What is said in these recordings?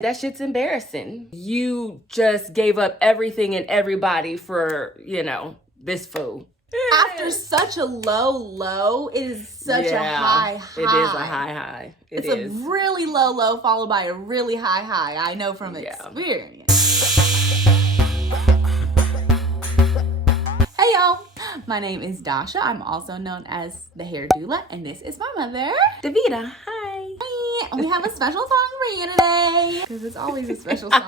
That shit's embarrassing. You just gave up everything and everybody for, this fool. After such a low, it is such a high. It is a high. It's a really low followed by a really high. I know from experience. Hey y'all, my name is Dasha. I'm also known as the hair doula, and this is my mother, Davida. Hi. And we have a special song for you today, because it's always a special song.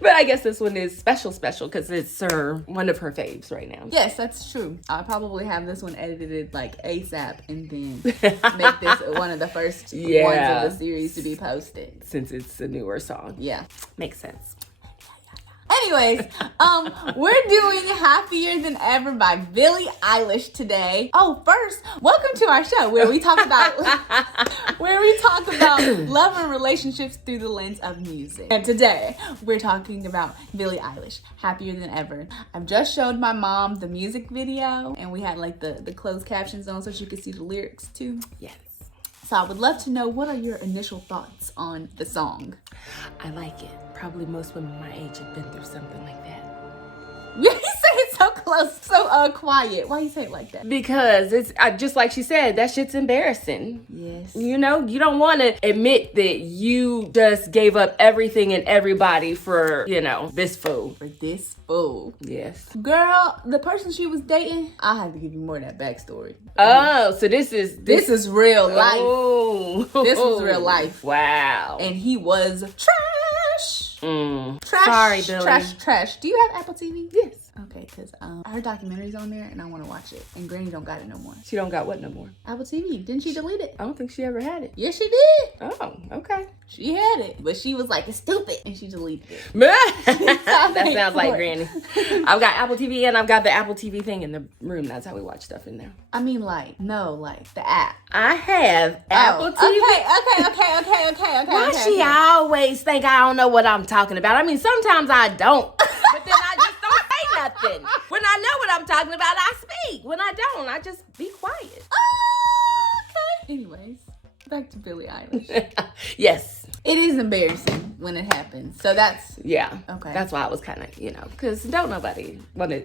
But I guess this one is special because it's one of her faves right now. Yes, that's true. I'll probably have this one edited like ASAP and then make this one of the first ones of the series to be posted. Since it's a newer song. Yeah. Makes sense. Anyways, we're doing Happier Than Ever by Billie Eilish today. Oh, first, welcome to our show where we talk about love and relationships through the lens of music. And today, we're talking about Billie Eilish, Happier Than Ever. I've just showed my mom the music video, and we had like the closed captions on so she could see the lyrics too. Yes. So I would love to know, what are your initial thoughts on the song? I like it. Probably most women my age have been through something like that. You say it so close, so quiet. Why you say it like that? Because it's just like she said, that shit's embarrassing. Yes. You don't want to admit that you just gave up everything and everybody for, this fool. For this fool. Yes. Girl, the person she was dating, I have to give you more of that backstory. Oh, so this is real life. Oh. This was real life. Wow. And he was trash. Trash. Sorry, Billie. Trash. Do you have Apple TV? Yes. Okay, because her documentary's on there and I want to watch it. And Granny don't got it no more. She don't got what no more? Apple TV. Didn't she delete it? I don't think she ever had it. Yes, she did. Oh, okay. She had it. But she was like, it's stupid. And she deleted it. That sounds like Granny. I've got Apple TV and I've got the Apple TV thing in the room. That's how we watch stuff in there. I mean, like the app. I have Apple TV. Okay. Why she always think I don't know what I'm talking about? I mean, sometimes I don't. But then I just don't say nothing. When I know what I'm talking about, I speak. When I don't, I just be quiet. Okay. Anyways, back to Billie Eilish. Yes. It is embarrassing when it happens. So that's... Yeah. Okay. That's why I was kind of, because don't nobody want to,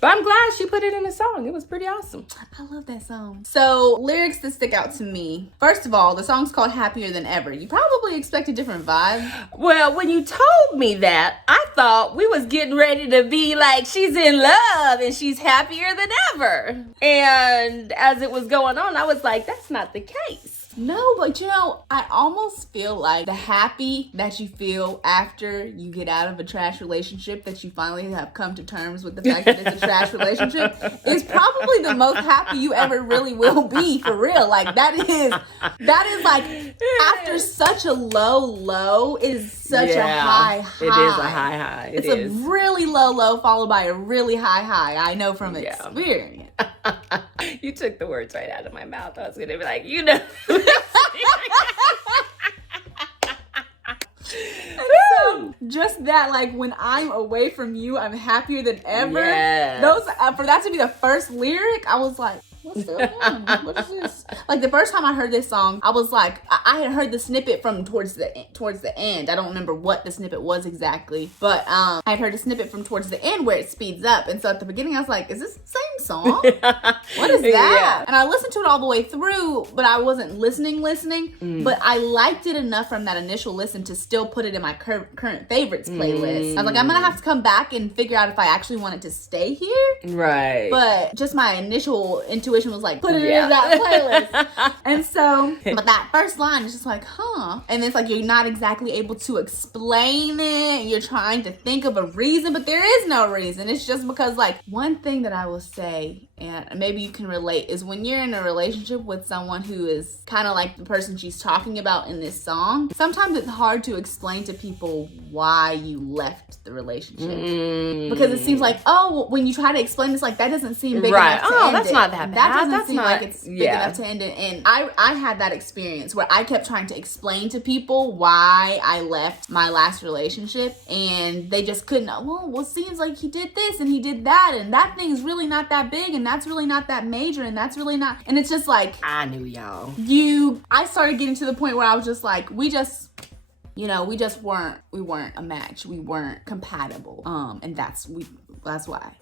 But I'm glad she put it in a song. It was pretty awesome. I love that song. So, lyrics that stick out to me. First of all, the song's called Happier Than Ever. You probably expect a different vibe. Well, when you told me that, I thought we was getting ready to be like, she's in love and she's happier than ever. And as it was going on, I was like, that's not the case. No, but I almost feel like the happy that you feel after you get out of a trash relationship, that you finally have come to terms with the fact that it's a trash relationship, is probably the most happy you ever really will be, for real. Like, that is like, after such a low, it is such a high. It is a high. It's a really low followed by a really high. I know from experience. You took the words right out of my mouth. I was going to be like, So just that, like, when I'm away from you, I'm happier than ever. Yes. Those for that to be the first lyric, I was like, what's going on? What is this? Like, the first time I heard this song, I was like, I had heard the snippet from towards the end. I don't remember what the snippet was exactly, but I had heard the snippet from towards the end where it speeds up. And so at the beginning, I was like, is this the same song? What is that? Yeah. And I listened to it all the way through, but I wasn't listening. But I liked it enough from that initial listen to still put it in my current favorites playlist. I was like, I'm gonna have to come back and figure out if I actually wanted to stay here. Right. But just my initial intuition was like, put it in that playlist. And so, but that first line is just like, huh. And it's like, you're not exactly able to explain it. You're trying to think of a reason, but there is no reason. It's just because, like, one thing that I will say, and maybe you can relate, is when you're in a relationship with someone who is kind of like the person she's talking about in this song, sometimes it's hard to explain to people why you left the relationship. Because it seems like, when you try to explain this, like, that doesn't seem big enough to end that's it. not that bad. That doesn't seem like it's big enough to end it. And I had that experience where I kept trying to explain to people why I left my last relationship, and they just couldn't. Well, it seems like he did this and he did that, and that thing is really not that big, and that's really not that major, and that's really not. And it's just like, I knew y'all. I started getting to the point where I was just like, you know, we weren't a match. We weren't compatible. And that's why.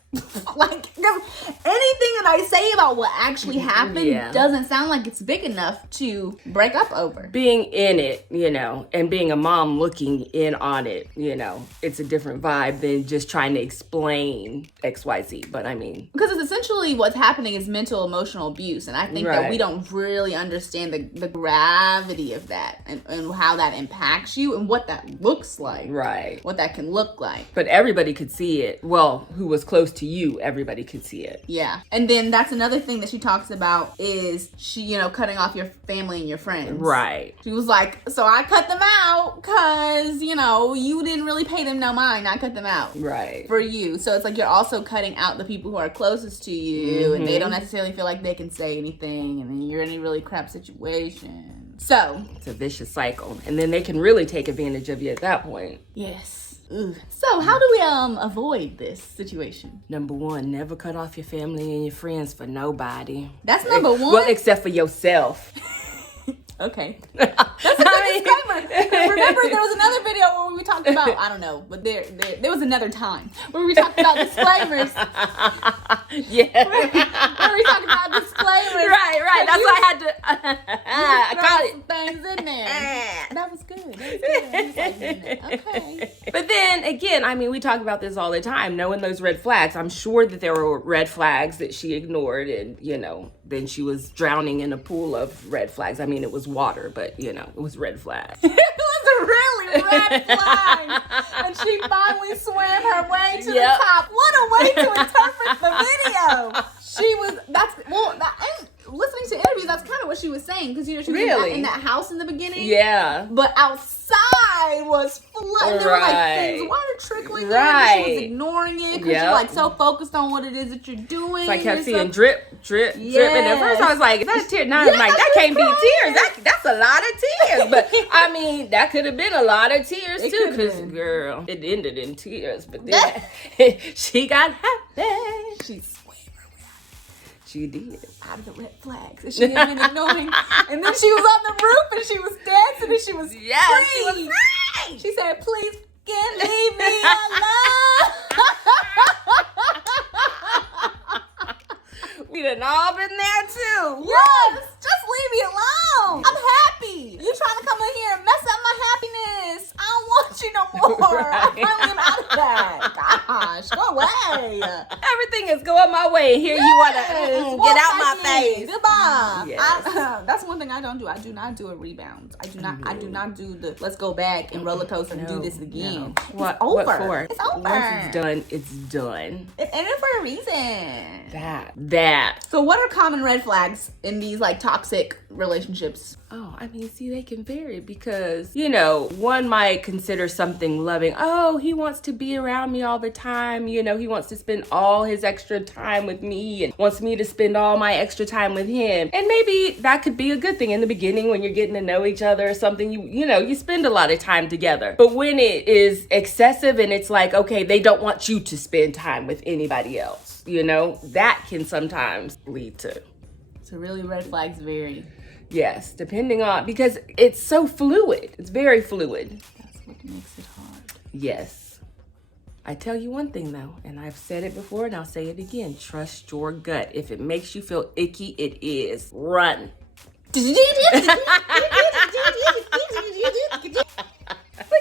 Like, 'cause anything that I say about what actually happened doesn't sound like it's big enough to break up over. Being in it, you know, and being a mom looking in on it, you know, it's a different vibe than just trying to explain XYZ. But I mean, because it's essentially what's happening is mental emotional abuse, and I think that we don't really understand the gravity of that and how that impacts you and what that looks like. Right. What that can look like. But everybody could see it. Well, who was close to you, everybody could see it. Yeah. And then that's another thing that she talks about is she, you know, cutting off your family and your friends. Right. She was like, so I cut them out because, you know, you didn't really pay them no mind. I cut them out. Right. For you. So it's like you're also cutting out the people who are closest to you and they don't necessarily feel like they can say anything, and then you're in a really crap situation. So it's a vicious cycle. And then they can really take advantage of you at that point. Yes. Ugh. So how do we avoid this situation? Number one, never cut off your family and your friends for nobody. That's number one? Well, except for yourself. Okay. That's a good disclaimer. Remember, there was another video where we talked about, I don't know, but there was another time where we talked about disclaimers. Yeah. Where we talked about disclaimers. Right. That's why I had to I caught it. Some things in there. That was good. I was like, okay. But then again, I mean, we talk about this all the time, knowing those red flags. I'm sure that there were red flags that she ignored, and, you know, then she was drowning in a pool of red flags. I mean, it was water, but, you know, it was red flags. It was really red flags. And she finally swam her way to the top. What a way to interpret the video. Listening to interviews, that's kind of what she was saying. Because, you know, she was in that house in the beginning. Yeah. But outside was flooded. There were like things, water trickling in. And she was ignoring it because you're like so focused on what it is that you're doing. So I kept seeing drip. And at first I was like, is that a tear? Now I'm like, that can't be tears. That's a lot of tears. But I mean, that could have been a lot of tears too. Because, girl, it ended in tears. But then she got happy. She did. Out of the red flags. And she had been ignoring. And then she was on the roof and she was dancing and she was free. She was free. She said, please can't leave me alone. We done all been there too. Yes, just leave me alone. I'm happy. You trying to come in here and mess up my happiness. I don't want you no more. I finally am out of that. Gosh, go away. Everything is going my way. Here you want to get out my face. Goodbye. Yes. That's one thing I don't do. I do not do a rebound. I do not do the let's go back and roller coaster and do this again. No. What over? What for? It's over. Once it's done, it's done. It ended for a reason. That. So what are common red flags in these like toxic relationships? Oh, I mean, see, they can vary because, you know, one might consider something loving. Oh, he wants to be around me all the time. You know, he wants to spend all his extra time with me and wants me to spend all my extra time with him. And maybe that could be a good thing in the beginning when you're getting to know each other or something. You know, you spend a lot of time together. But when it is excessive and it's like, okay, they don't want you to spend time with anybody else, you know, that can sometimes lead to. So really red flags vary. Yes, depending on, because it's so fluid. It's very fluid. That's what makes it hard. Yes. I tell you one thing though, and I've said it before and I'll say it again. Trust your gut. If it makes you feel icky, it is. Run. Look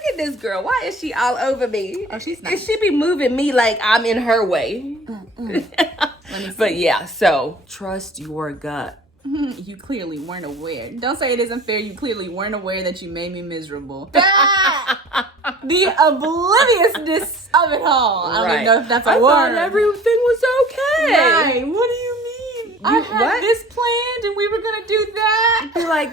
at this girl. Why is she all over me? Oh, she's nice. It should be moving me like I'm in her way. But yeah, so trust your gut. You clearly weren't aware. Don't say it isn't fair. You clearly weren't aware that you made me miserable. The obliviousness of it all. I don't even know if that's a word. I thought everything was okay. Right. What do you mean? I had this planned and we were gonna do that. Be like,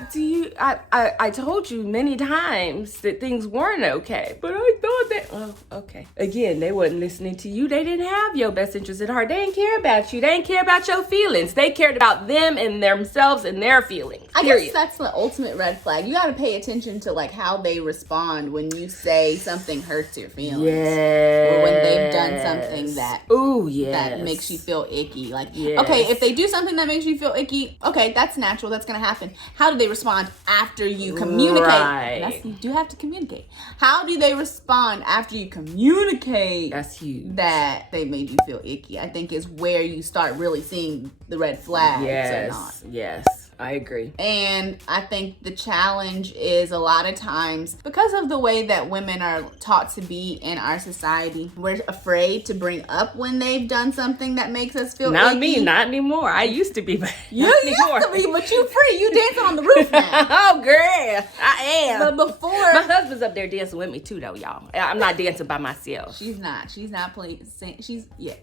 I told you many times that things weren't okay, but I thought that. Oh, okay. Again, they wasn't listening to you. They didn't have your best interest at heart. They didn't care about you. They didn't care about your feelings. They cared about them and themselves and their feelings. I guess that's the ultimate red flag. You gotta pay attention to like how they respond when you say something hurts your feelings. Yes. Or when they've done something that that makes you feel icky. Like, okay, if they do something that makes you feel icky, okay, that's natural. That's going to happen. How do they respond after you communicate? Right. You do have to communicate. How do they respond after you communicate? That's huge. That they made you feel icky, I think, is where you start really seeing the red flags or not. Yes. I agree. And I think the challenge is a lot of times, because of the way that women are taught to be in our society, we're afraid to bring up when they've done something that makes us feel Not icky. me, not anymore. I used to be, but You not used anymore. to be, but you free. You dancing on the roof now. Oh, girl, I am. But before, My husband's up there dancing with me too, though, y'all. I'm not dancing by myself. she's not playing. She's yes.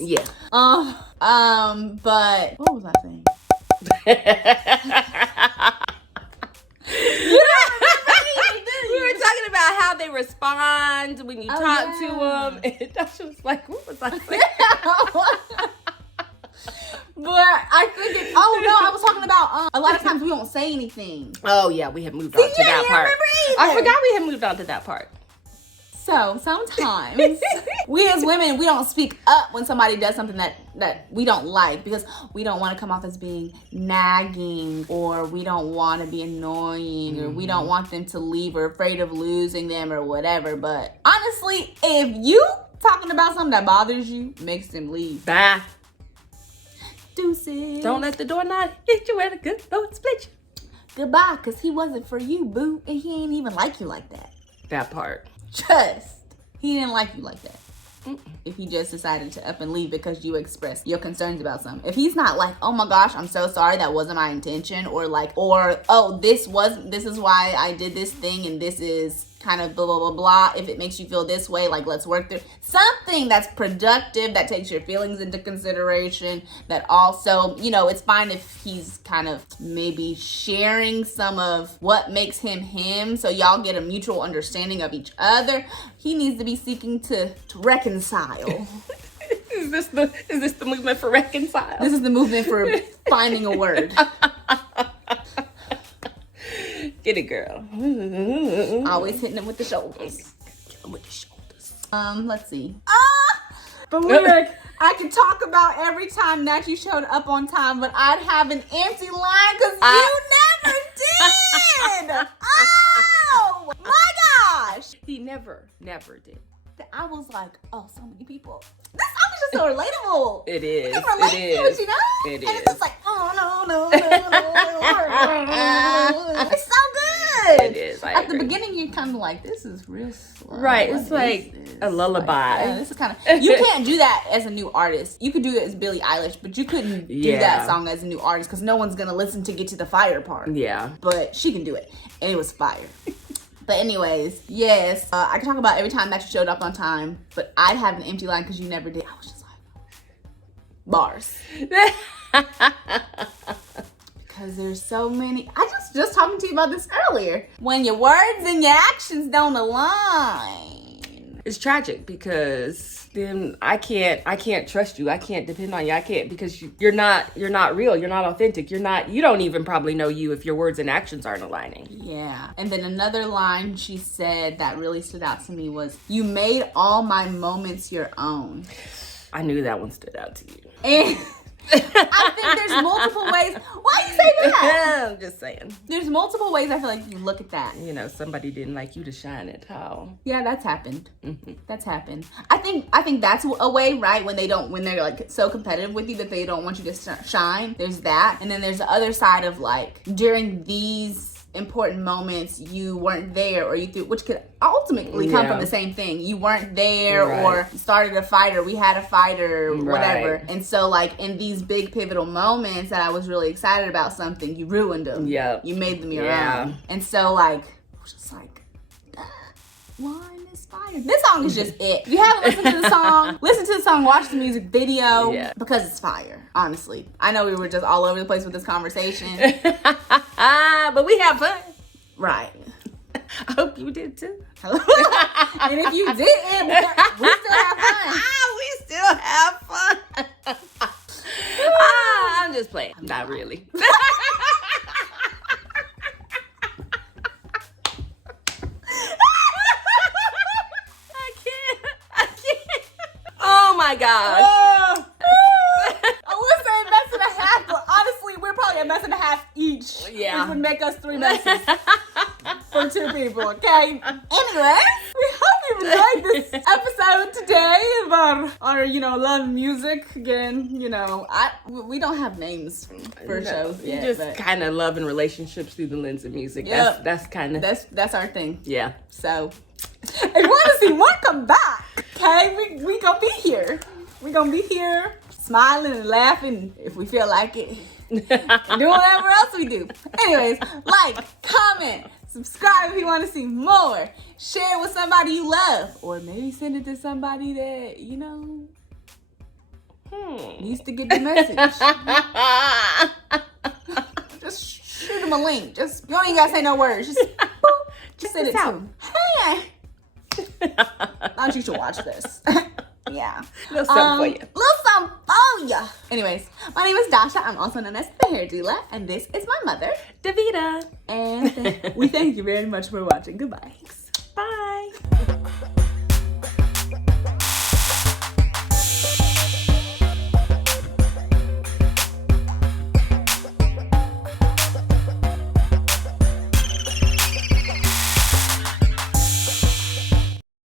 Yeah. But what was I saying? We were talking about how they respond when you talk to them. And Dasha was like, what was I saying? But I think I was talking about a lot of times we don't say anything. Oh, yeah, we have moved on to that part. I forgot we had moved on to that part. So sometimes we as women, we don't speak up when somebody does something that we don't like, because we don't want to come off as being nagging, or we don't want to be annoying, or we don't want them to leave, or afraid of losing them or whatever. But honestly, if you talking about something that bothers you, makes them leave. Bye. Deuces. Don't let the door not hit you where the good Lord split you. Goodbye, because he wasn't for you, boo. And he ain't even like you like that. That part. He didn't like you like that. If he just decided to up and leave because you expressed your concerns about something. If he's not like, oh my gosh, I'm so sorry, that wasn't my intention, or oh, this is why I did this thing, and this is kind of blah blah blah blah. If it makes you feel this way, like, let's work through something that's productive, that takes your feelings into consideration, that also, it's fine if he's kind of maybe sharing some of what makes him him, so y'all get a mutual understanding of each other. He needs to be seeking to reconcile. Is this the movement for reconcile? This is the movement for finding a word. Get it, girl. Always hitting him with the shoulders. Kill him with the shoulders. Let's see. But weird. I could talk about every time that you showed up on time, but I'd have an empty line because you never did. Oh my gosh. He never did. I was like, oh, so many people. This song is just so relatable. It is. You can relate to it, you know? It and is. it's just like, oh, no. It's so good. It is. I At agree. the beginning, you're kind of like, this is real slow. Right. What It's is like this? a lullaby. Like, yeah, this is kind of. You can't do that as a new artist. You could do it as Billie Eilish, but you couldn't do that song as a new artist because no one's going to listen to Get to the Fire part. Yeah. But she can do it. And it was fire. But anyways, yes, I can talk about every time that you showed up on time, but I'd have an empty line because you never did. I was just like, bars. Because there's so many. I just talking to you about this earlier. When your words and your actions don't align. It's tragic because then I can't trust you. I can't depend on you. I can't, because you're not real. You're not authentic. You don't even probably know you if your words and actions aren't aligning. Yeah. And then another line she said that really stood out to me was, you made all my moments your own. I knew that one stood out to you. And I think there's multiple ways. Why you say that? I'm just saying. There's multiple ways I feel like you look at that. Somebody didn't like you to shine at all. Yeah, that's happened. Mm-hmm. That's happened. I think that's a way, right? When they're like so competitive with you that they don't want you to shine. There's that. And then there's the other side of like, during these important moments you weren't there, or which could ultimately come from the same thing. You weren't there, or started a fight, or we had a fight, or whatever. And so like in these big pivotal moments that I was really excited about something, you ruined them. Yeah. You made them your own. And so like, I was just like, wine is fire. This song is just it. If you haven't listened to the song, listen to the song, watch the music video, because it's fire. Honestly, I know we were just all over the place with this conversation. But we have fun. Right. I hope you did too. And if you didn't, we still have fun. We still have fun. I'm just playing. Not really. I can't. Oh my gosh. Alyssa invested a half would make us 3 messes for 2 people, okay? Anyway, we hope you enjoyed this episode today about our, love music. Again, we don't have names for shows yet. Just kind of love and relationships through the lens of music. Yep. That's kind of... That's our thing. Yeah. So, if you want to see more, come back, okay? We gonna be here. We gonna be here smiling and laughing if we feel like it. And doing whatever else we do. Anyways, like, comment, subscribe if you want to see more. Share it with somebody you love. Or maybe send it to somebody that, needs to get the message. Just shoot them a link. You don't even gotta say no words. Just send it to them. Hey! I think you should watch this. Yeah. Little something for you. Little something for you. Anyways, my name is Dasha. I'm also known as the Hair Doula. And this is my mother, Davida. And we thank you very much for watching. Goodbye.